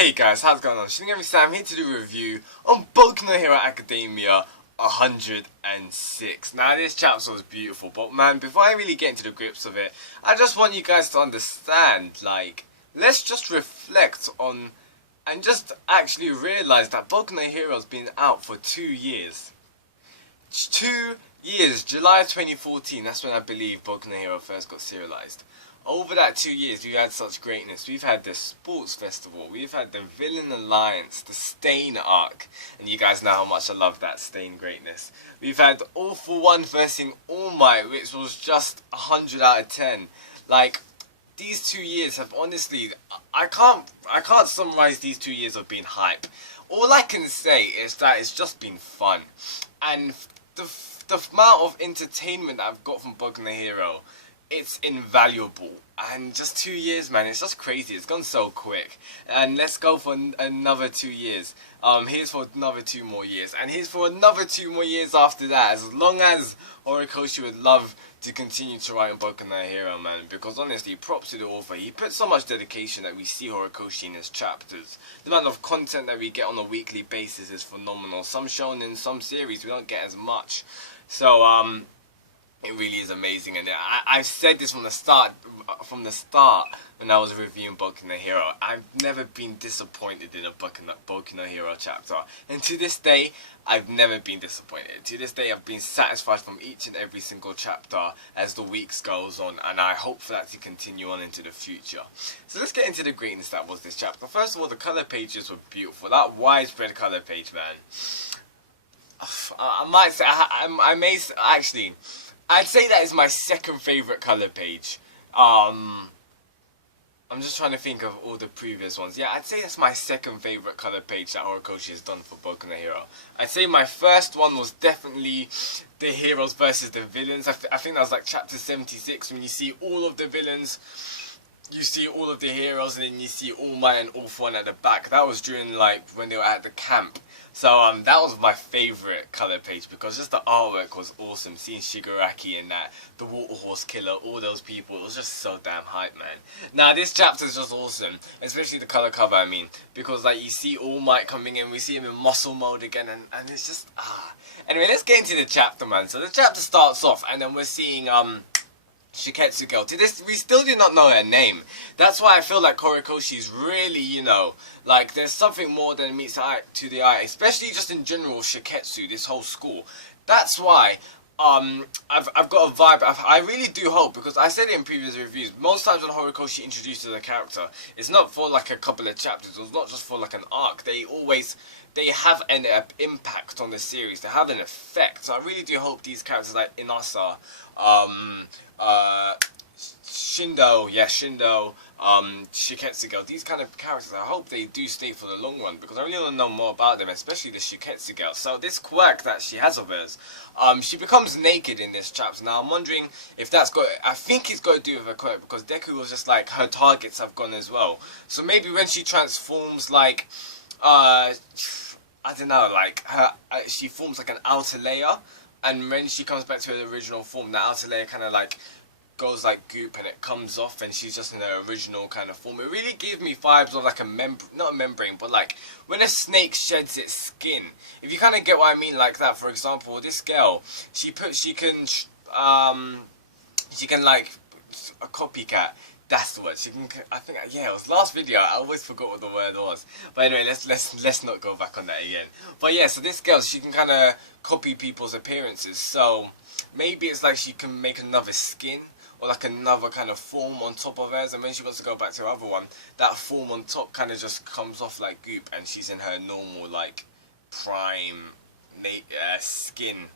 Hey guys, how's it going on? Shiketsu Sam here to do a review on Boku no Hero Academia 106. Now this chapter was beautiful, but man, before I really get into the grips of it, I just want you guys to understand, let's just reflect on and just actually realize that Boku no Hero has been out for 2 years. 2 years, July 2014, that's when I believe Boku no Hero first got serialized. Over that 2 years, we've had such greatness. We've had the sports festival, we've had the villain alliance, the Stain arc, and you guys know how much I love that Stain greatness. We've had All for One versus All Might, which was just 100 out of 10. These 2 years have honestly, I can't summarize these 2 years of being hype. All I can say is that it's just been fun, and the amount of entertainment that I've got from Boku no Hero, it's invaluable. And just 2 years, man, it's just crazy. It's gone so quick. And let's go for another 2 years. Here's for another 2 more years, and here's for another 2 more years after that, as long as Horikoshi would love to continue to write on Boku no Hero, man. Because honestly, props to the author. He put so much dedication that we see Horikoshi in his chapters. The amount of content that we get on a weekly basis is phenomenal. Some shown in some series we don't get as much. So it really is amazing, and I've said this from the start when I was reviewing Boku no Hero. I've never been disappointed in a Boku no Hero chapter, and to this day, I've never been disappointed. To this day, I've been satisfied from each and every single chapter as the weeks goes on, and I hope for that to continue on into the future. So let's get into the greatness that was this chapter. First of all, the color pages were beautiful. That widespread color page, man. I might say, actually, I'd say that is my second favourite colour page. I'm just trying to think of all the previous ones. Yeah, I'd say that's my second favourite colour page that Horikoshi has done for Boku no Hero. I'd say my first one was definitely the heroes versus the villains. I think that was like chapter 76, when you see all of the villains, you see all of the heroes, and then you see All Might and All for One at the back. That was during when they were at the camp. So that was my favourite colour page, because just the artwork was awesome. Seeing Shigaraki and that, the Water Horse Killer, all those people, it was just so damn hype, man. Now this chapter is just awesome, especially the colour cover, I mean, because you see All Might coming in, we see him in muscle mode again, and it's just, Anyway, let's get into the chapter, man. So the chapter starts off, and then we're seeing, Shiketsu girl. To this, we still do not know her name. That's why I feel like Horikoshi's really, there's something more than meets the eye, to the eye, especially just in general, Shiketsu, this whole school. That's why, I've got a vibe. I really do hope, because I said it in previous reviews, most times when Horikoshi introduces a character, it's not for a couple of chapters, it's not just for an arc. They have an impact on the series. They have an effect. So I really do hope these characters like Inasa, Shindo, Shiketsu girl, these kind of characters, I hope they do stay for the long run, because I really want to know more about them, especially the Shiketsu girl. So this quirk that she has of hers, she becomes naked in this chapter. Now I'm wondering if that's got, I think it's got to do with her quirk, because Deku was just her targets have gone as well. So maybe when she transforms, I don't know, she forms an outer layer, and when she comes back to her original form, the outer layer kind of goes goop, and it comes off, and she's just in her original kind of form. It really gives me vibes of not a membrane, but when a snake sheds its skin. If you kind of get what I mean, that. For example, this girl, she can a copycat. That's the word. She can. I think. Yeah, it was last video. I always forgot what the word was. But anyway, let's not go back on that again. But yeah, so this girl, she can kind of copy people's appearances. So maybe it's she can make another skin, or another kind of form on top of hers. And when she wants to go back to her other one, that form on top kind of just comes off like goop, and she's in her normal prime skin.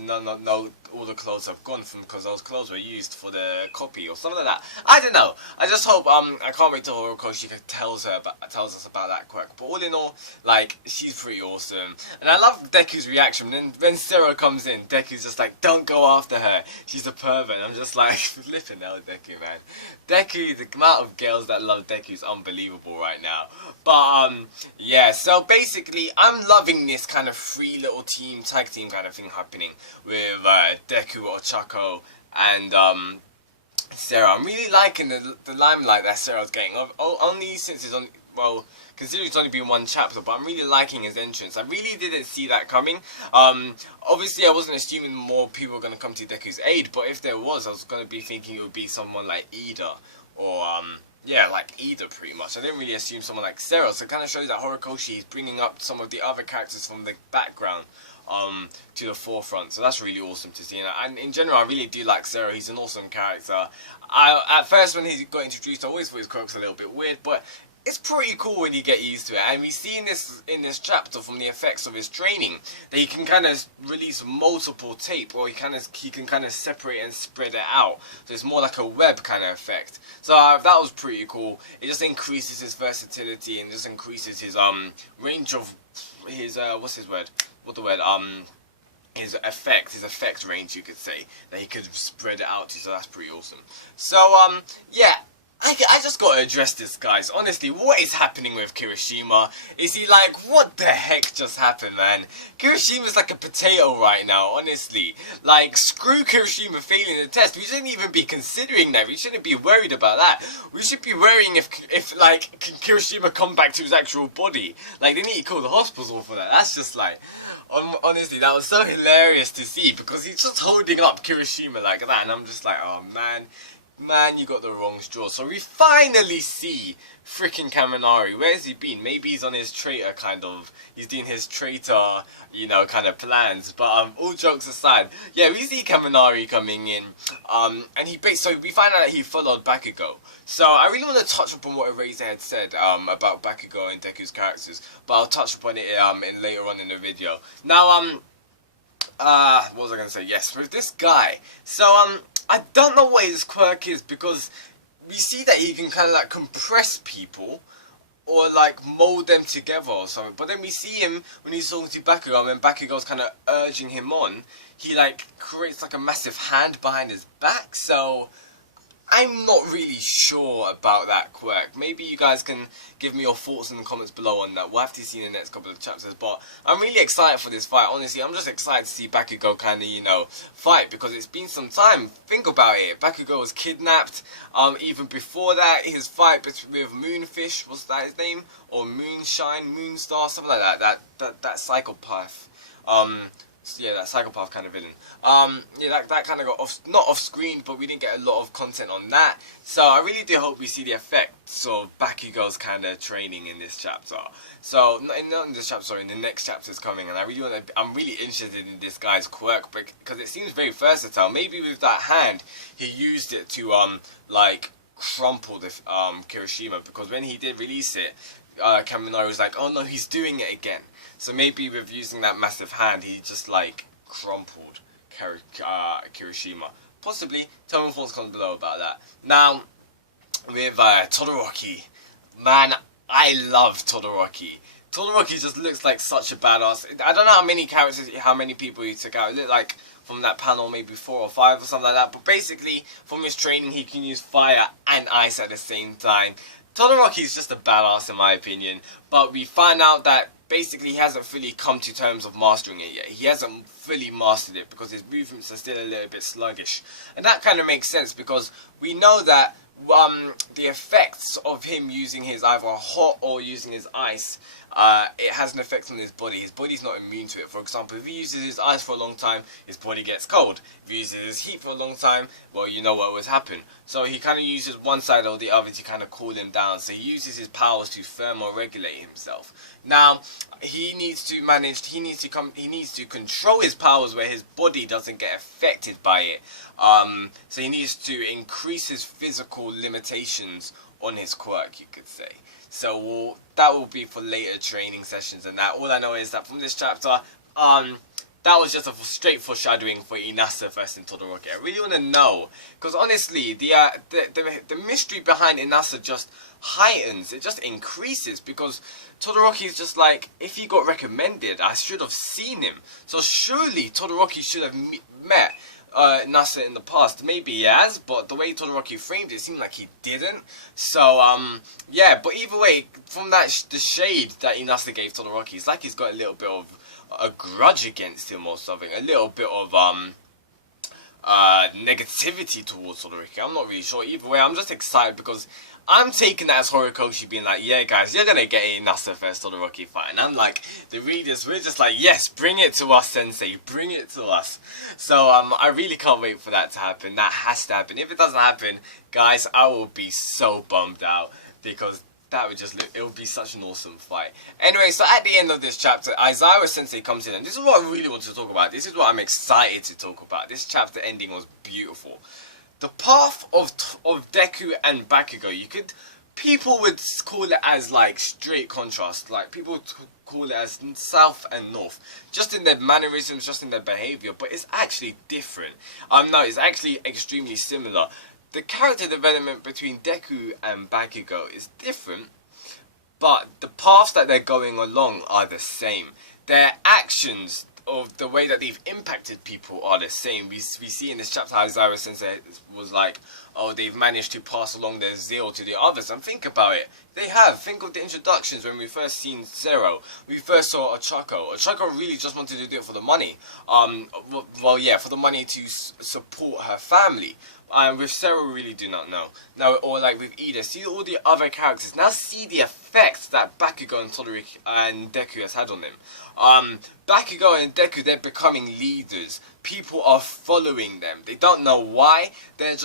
No, all the clothes have gone from, because those clothes were used for the copy or something like that. I don't know. I just hope, I can't wait till Horikoshi tells us about that quirk. But all in all, she's pretty awesome. And I love Deku's reaction. When Zero comes in, Deku's just don't go after her. She's a pervert. I'm just flipping out Deku, man. Deku, the amount of girls that love Deku is unbelievable right now. But, yeah, so basically, I'm loving this kind of free little tag team kind of thing happening with Deku, Ochako, and Sarah. I'm really liking the limelight that Sarah's getting. Only since it's on well, considering it's only been one chapter, but I'm really liking his entrance. I really didn't see that coming. Obviously I wasn't assuming more people were going to come to Deku's aid, but if there was, I was going to be thinking it would be someone like Ida, or yeah, like Ida pretty much. I didn't really assume someone like Zero, so it kind of shows that Horikoshi is bringing up some of the other characters from the background to the forefront, so that's really awesome to see. And in general, I really do like Zero. He's an awesome character. At first when he got introduced, I always thought his quirk's a little bit weird, but it's pretty cool when you get used to it. And we see in this chapter from the effects of his training that he can kind of release multiple tape, or he can kind of separate and spread it out. So it's more like a web kind of effect. So that was pretty cool. It just increases his versatility and just increases his range of his his effect range, you could say, that he could spread it out to, so that's pretty awesome. So yeah, I just gotta address this, guys. Honestly, what is happening with Kirishima? Is he like, what the heck just happened, man? Kirishima's like a potato right now, honestly. Like, screw Kirishima failing the test. We shouldn't even be considering that. We shouldn't be worried about that. We should be worrying if like, Kirishima come back to his actual body. Like, they need to call the hospital for that. That's just like, honestly, that was so hilarious to see, because he's just holding up Kirishima like that, and I'm just like, oh man, you got the wrong straw. So we finally see freaking Kaminari. Where has he been? Maybe he's on his traitor he's doing his traitor, you know, kind of plans. But all jokes aside, yeah, we see Kaminari coming in, and so we find out that he followed Bakugou. So I really want to touch upon what Eraser had said about Bakugou and Deku's characters, but I'll touch upon it later on in the video. Now what was I gonna say? Yes, with this guy. So I don't know what his quirk is, because we see that he can kind of like compress people or like mold them together or something. But then we see him when he's talking to Bakugou, and Bakugou's kind of urging him on. He like creates like a massive hand behind his back. So I'm not really sure about that quirk. Maybe you guys can give me your thoughts in the comments below on that. We'll have to see in the next couple of chapters. But I'm really excited for this fight. Honestly, I'm just excited to see Bakugou kind of, you know, fight, because it's been some time. Think about it. Bakugou was kidnapped. Even before that, his fight with Moonfish, was that his name? Or Moonshine, Moonstar, something like that. That psychopath. Yeah, that psychopath kind of villain. Yeah, that kind of got not off screen, but we didn't get a lot of content on that. So I really do hope we see the effects of Bakugou's kind of training in this chapter. So not in this chapter, sorry, in the next chapter's coming, and I'm really interested in this guy's quirk, because it seems very versatile. Maybe with that hand, he used it to like crumple the Kirishima, because when he did release it, Kaminari was like, oh no, he's doing it again. So maybe with using that massive hand, he just like crumpled Kirishima. Possibly. Tell me in the comments below about that. Now, with Todoroki, man, I love Todoroki. Todoroki just looks like such a badass. I don't know how many people he took out. It looked like from that panel maybe 4 or 5 or something like that. But basically, from his training, he can use fire and ice at the same time. Todoroki is just a badass in my opinion, but we find out that basically he hasn't fully come to terms of mastering it yet. He hasn't fully mastered it because his movements are still a little bit sluggish. And that kind of makes sense, because we know that the effects of him using his either hot or using his ice, it has an effect on his body. His body's not immune to it. For example, if he uses his ice for a long time, his body gets cold. If he uses his heat for a long time, well, you know what would happen. So he kind of uses one side or the other to kind of cool him down. So he uses his powers to thermoregulate himself. Now, he needs to control his powers where his body doesn't get affected by it. So he needs to increase his physical limitations on his quirk, you could say. So that will be for later training sessions and that. All I know is that from this chapter, that was just a straight foreshadowing for Inasa versus Todoroki. I really want to know, because honestly, the mystery behind Inasa just heightens. It just increases, because Todoroki is just like, if he got recommended, I should have seen him. So surely Todoroki should have met Nasa in the past. Maybe he has, but the way Todoroki framed it seemed like he didn't. So yeah, but either way, from the shade that Inasa gave Todoroki, it's like he's got a little bit of a grudge against him or something, a little bit of negativity towards Todoroki. I'm not really sure. Either way, I'm just excited because I'm taking that as Horikoshi being like, yeah guys, you're gonna get a Nasa vs Todoroki fight. And I'm like, the readers, we're just like, yes, bring it to us, Sensei, bring it to us. So I really can't wait for that to happen. That has to happen. If it doesn't happen, guys, I will be so bummed out, because that would just it would be such an awesome fight. Anyway, so at the end of this chapter, Aizawa Sensei comes in, and this is what I really want to talk about. This is what I'm excited to talk about. This chapter ending was beautiful. The path of Deku and Bakugou, people would call it as like straight contrast. Like people would call it as south and north, just in their mannerisms, just in their behavior. But it's actually different. No, it's actually extremely similar. The character development between Deku and Bakugou is different, but the paths that they're going along are the same. Their actions, of the way that they've impacted people, are the same. We see in this chapter how Aizawa Sensei was like, oh, they've managed to pass along their zeal to the others. And think about it. They have. Think of the introductions when we first seen Zero. We first saw Ochako. Ochako really just wanted to do it for the money. Well, yeah, for the money to support her family. With Zero, we really do not know. Now, or like with Ida, see all the other characters. Now see the effect that Bakugou and Todoroki and Deku has had on them. Bakugou and Deku, they're becoming leaders. People are following them. They don't know why. They're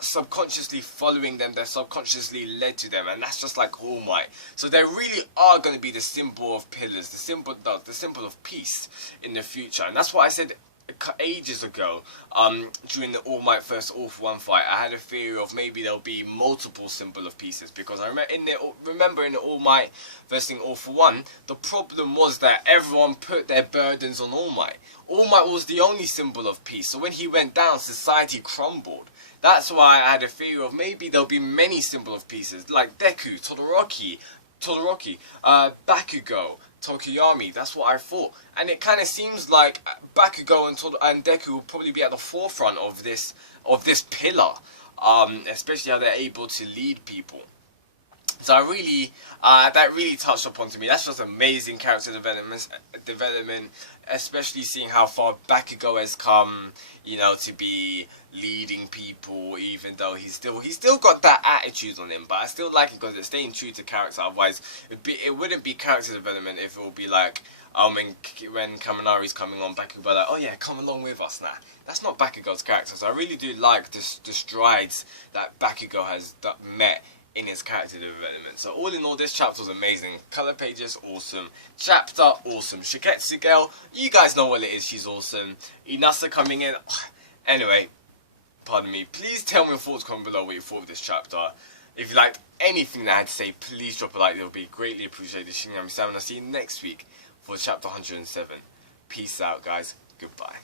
subconsciously following them. They're subconsciously led to them, and that's just like All Might. So they really are going to be the symbol of pillars, the symbol of peace in the future. And that's what I said ages ago, during the All Might vs All For One fight. I had a theory of maybe there'll be multiple symbol of pieces, because I remember in the All Might vs All For One, the problem was that everyone put their burdens on All Might. All Might was the only symbol of peace, so when he went down, society crumbled. That's why I had a theory of maybe there'll be many symbol of pieces, like Deku, Todoroki, Bakugou, Tokiyami. That's what I thought, and it kind of seems like Bakugou and Deku will probably be at the forefront of this pillar, especially how they're able to lead people. So that really touched upon to me. That's just amazing character development, especially seeing how far Bakugou has come, you know, to be leading people, even though he's still got that attitude on him. But I still like it because it's staying true to character. Otherwise, it wouldn't be character development if it would be like, when Kaminari's coming on, Bakugou like, oh yeah, come along with us now. That's not Bakugou's character. So I really do like the strides that Bakugou has met in his character development. So all in all, this chapter was amazing. Color pages, awesome. Chapter, awesome. Shiketsu girl, you guys know what it is, she's awesome. Inasa coming in. Anyway, pardon me. Please tell me your thoughts, comment below what you thought of this chapter. If you liked anything that I had to say, please drop a like. It would be greatly appreciated. Shinigami-sama, and I'll see you next week for chapter 107. Peace out, guys. Goodbye.